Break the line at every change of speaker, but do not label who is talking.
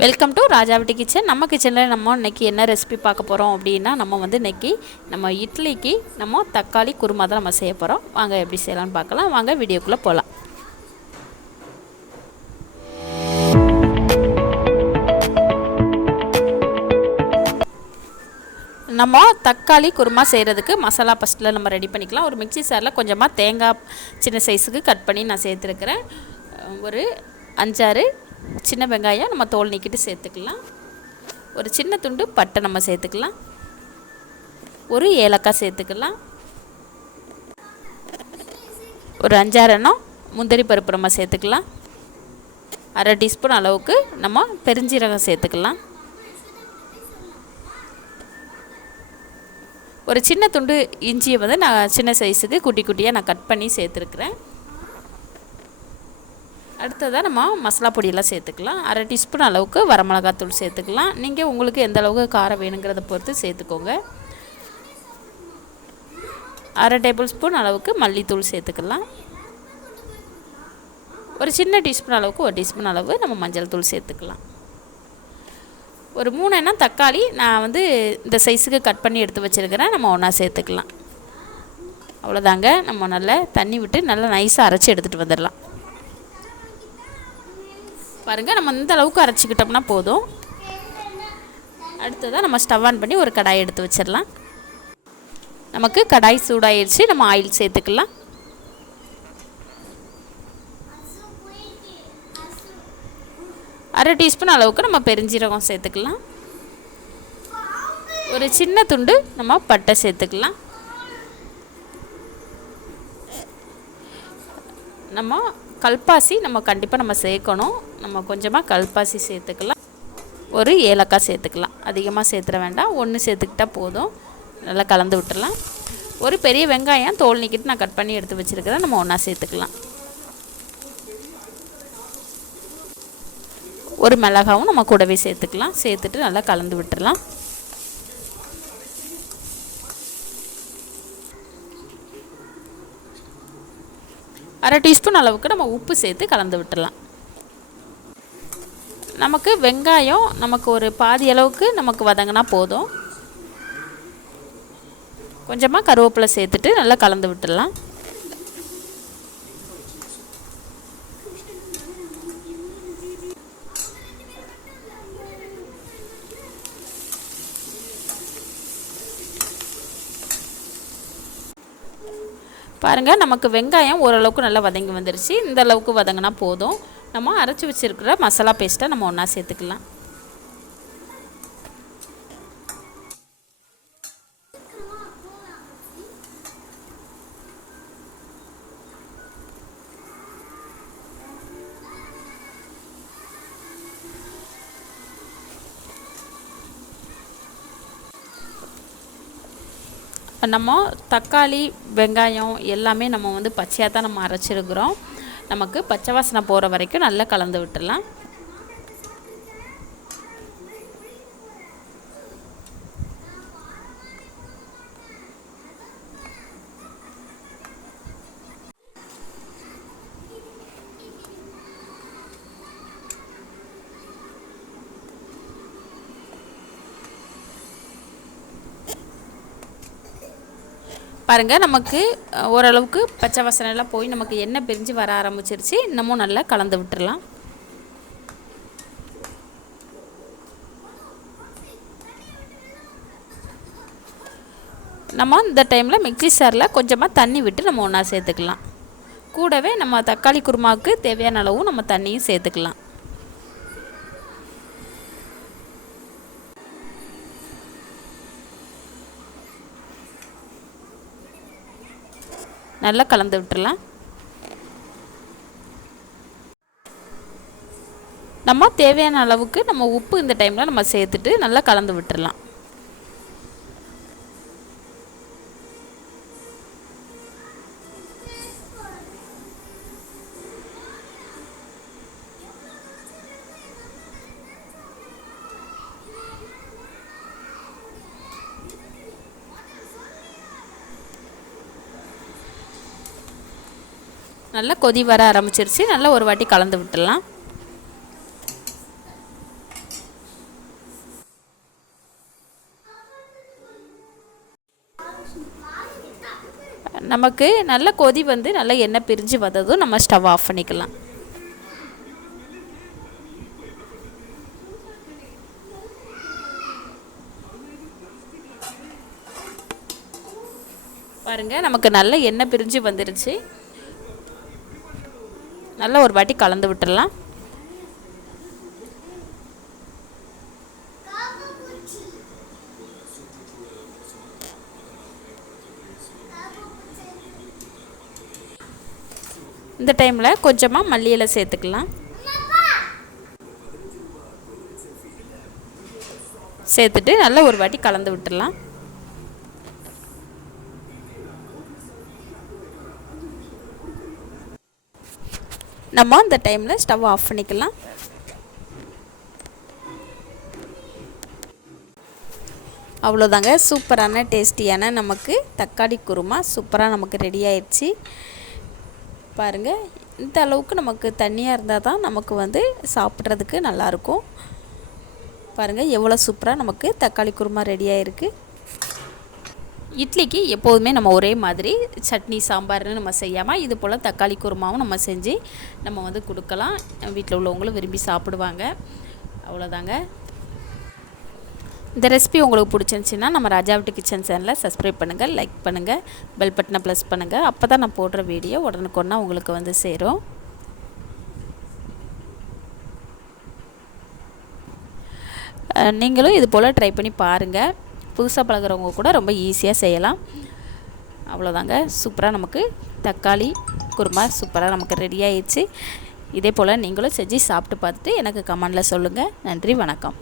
Welcome to ராஜாவட்டி kitchen நம்ம கிச்சனில் நம்ம இன்றைக்கி என்ன ரெசிபி பார்க்க போகிறோம் அப்படின்னா நம்ம வந்து இன்றைக்கி நம்ம இட்லிக்கு நம்ம தக்காளி குருமா தான் நம்ம செய்ய போகிறோம் வாங்க எப்படி செய்யலாம்னு பார்க்கலாம். வாங்க வீடியோக்குள்ளே போகலாம் நம்ம தக்காளி குருமா செய்கிறதுக்கு மசாலா ஃபஸ்ட்டில் நம்ம ரெடி பண்ணிக்கலாம். ஒரு மிக்சி சாரில் கொஞ்சமாக தேங்காய் சின்ன சைஸுக்கு கட் பண்ணி நான் சேர்த்துருக்கிறேன். ஒரு அஞ்சாறு சின்ன வெங்காயம் நம்ம தோல் நீக்கிட்டு சேர்த்துக்கலாம். ஒரு சின்ன துண்டு பட்டை நம்ம சேர்த்துக்கலாம். ஒரு ஏலக்காய் சேர்த்துக்கலாம். ஒரு அஞ்சாறு எண்ணம் முந்திரி பருப்பு நம்ம சேர்த்துக்கலாம். அரை டீஸ்பூன் அளவுக்கு நம்ம பெருஞ்சீரகம் சேர்த்துக்கலாம். ஒரு சின்ன துண்டு இஞ்சியை வந்து நான் சின்ன சைஸுக்கு குட்டி குட்டியாக நான் கட் பண்ணி சேர்த்துருக்குறேன். அடுத்ததாக நம்ம மசாலா பொடியெல்லாம் சேர்த்துக்கலாம். அரை டீஸ்பூன் அளவுக்கு வரமிளகாத்தூள் சேர்த்துக்கலாம். நீங்கள் உங்களுக்கு எந்த அளவுக்கு காரம் வேணுங்கிறத பொறுத்து சேர்த்துக்கோங்க. அரை டேபிள் ஸ்பூன் அளவுக்கு மல்லித்தூள் சேர்த்துக்கலாம். ஒரு சின்ன டீஸ்பூன் அளவுக்கு ஒரு டீஸ்பூன் அளவு நம்ம மஞ்சள் தூள் சேர்த்துக்கலாம். ஒரு மூணு தக்காளி நான் வந்து இந்த சைஸுக்கு கட் பண்ணி எடுத்து வச்சுருக்கிறேன். நம்ம ஒன்றா சேர்த்துக்கலாம். அவ்வளோதாங்க. நம்ம நல்லா தண்ணி விட்டு நல்லா நைஸாக அரைச்சி எடுத்துகிட்டு வந்துடலாம். பாருங்கள் நம்ம இந்த அளவுக்கு அரைச்சிக்கிட்டோம்னா போதும். அடுத்ததாக நம்ம ஸ்டவ் ஆன் பண்ணி ஒரு கடாய் எடுத்து வச்சிடலாம். நமக்கு கடாய் சூடாயிடுச்சு நம்ம ஆயில் சேர்த்துக்கலாம். அரை டீஸ்பூன் அளவுக்கு நம்ம பெருஞ்சீரகம் சேர்த்துக்கலாம். ஒரு சின்ன துண்டு நம்ம பட்டை சேர்த்துக்கலாம். நம்ம கல்பாசி நம்ம கண்டிப்பாக நம்ம சேர்க்கணும். நம்ம கொஞ்சமாக கல்பாசி சேர்த்துக்கலாம். ஒரு ஏலக்காய் சேர்த்துக்கலாம். அதிகமாக சேர்த்துட வேண்டாம். ஒன்று சேர்த்துக்கிட்டா போதும். நல்லா கலந்து விட்டுடலாம் ஒரு பெரிய வெங்காயம் தோல் நீக்கிட்டு நான் கட் பண்ணி எடுத்து வச்சுருக்கிறேன் நம்ம ஒன்றா சேர்த்துக்கலாம். ஒரு மிளகாவும் நம்ம கூடவே சேர்த்துக்கலாம். சேர்த்துட்டு நல்லா கலந்து விட்டுடலாம் அரை டீஸ்பூன் அளவுக்கு நம்ம உப்பு சேர்த்து கலந்து விட்டுடலாம். நமக்கு வெங்காயம் நமக்கு ஒரு பாதி அளவுக்கு நமக்கு வதங்கினா போதும். கொஞ்சமாக கருவேப்பிலை சேர்த்துட்டு நல்லா கலந்து விட்டுடலாம். பாருங்கள் நமக்கு வெங்காயம் ஓரளவுக்கு நல்லா வதங்கி வந்துருச்சு. இந்த அளவுக்கு வதங்கினா போதும். நம்ம அரைச்சி வச்சுருக்கிற மசாலா பேஸ்ட்டை நம்ம ஒன்றா சேர்த்துக்கலாம். நம்ம தக்காளி வெங்காயம் எல்லாமே நம்ம வந்து பச்சையாக தான் நம்ம அரைச்சிருக்கிறோம். நமக்கு பச்சை வாசனை போகிற வரைக்கும் நல்லா கலந்து விட்டுடலாம். பாருங்கள் நமக்கு ஓரளவுக்கு பச்சை வசனெல்லாம் போய் நமக்கு எண்ணெய் பிரிஞ்சு வர ஆரம்பிச்சிருச்சு. இன்னமும் நல்லா கலந்து விட்டுடலாம் நம்ம இந்த டைமில் மிக்சி சாரில் கொஞ்சமாக தண்ணி விட்டு நம்ம ஒன்றா சேர்த்துக்கலாம். கூடவே நம்ம தக்காளி குருமாவுக்கு தேவையான அளவும் நம்ம தண்ணியும் சேர்த்துக்கலாம். நல்லா கலந்து விட்டுடலாம் நம்ம தேவையான அளவுக்கு நம்ம உப்பு இந்த டைமில் நம்ம சேர்த்துட்டு நல்லா கலந்து விட்டுடலாம் நல்லா கொதி வர ஆரம்பிச்சிருச்சு. நல்லா ஒரு வாட்டி கலந்து விட்டுடலாம். நமக்கு நல்ல கொதி வந்து நல்லா எண்ணெய் பிரிஞ்சு வந்ததும் நம்ம ஸ்டவ் ஆஃப் பண்ணிக்கலாம். பாருங்க நமக்கு நல்ல எண்ணெய் பிரிஞ்சு வந்துருச்சு. நல்லா ஒரு வாட்டி கலந்து விட்டுடலாம். இந்த டைமில் கொஞ்சமாக மல்லியில் சேர்த்துக்கலாம். சேர்த்துட்டு நல்லா ஒரு வாட்டி கலந்து விட்டுடலாம். நம்ம அந்த டைமில் ஸ்டவ் ஆஃப் பண்ணிக்கலாம். அவ்வளோதாங்க சூப்பரான டேஸ்டியான நமக்கு தக்காளி குருமா சூப்பராக நமக்கு ரெடி ஆயிடுச்சு. பாருங்கள் இந்த அளவுக்கு நமக்கு தண்ணியாக இருந்தால் தான் நமக்கு வந்து சாப்பிட்றதுக்கு நல்லாயிருக்கும் பாருங்கள் எவ்வளோ சூப்பராக நமக்கு தக்காளி குருமா ரெடி ஆகிருக்கு இட்லிக்கு எப்போதுமே நம்ம ஒரே மாதிரி சட்னி சாம்பார்னு நம்ம செய்யாமல் இது போல் தக்காளி குருமாவும் நம்ம செஞ்சு நம்ம வந்து கொடுக்கலாம். வீட்டில் உள்ளவங்களும் விரும்பி சாப்பிடுவாங்க. அவ்வளோதாங்க இந்த ரெசிபி உங்களுக்கு பிடிச்சிருந்துச்சின்னா நம்ம ராஜாவிட்டு கிச்சன் சேனலை சப்ஸ்கிரைப் பண்ணுங்கள் லைக் பண்ணுங்கள் பெல் பட்டனை ப்ளஸ் பண்ணுங்கள் அப்போ தான் நான் போடுற வீடியோ உடனுக்குன்னா உங்களுக்கு வந்து சேரும். நீங்களும் இது போல் ட்ரை பண்ணி பாருங்கள் புதுசாக பழகிறவங்க கூட ரொம்ப ஈஸியாக செய்யலாம். அவ்வளோதாங்க சூப்பராக நமக்கு தக்காளி குருமா சூப்பராக நமக்கு ரெடி ஆயிடுச்சு. இதே போல் நீங்களும் செஞ்சு சாப்பிட்டு பார்த்துட்டு எனக்கு கமெண்டில் சொல்லுங்கள் நன்றி வணக்கம்.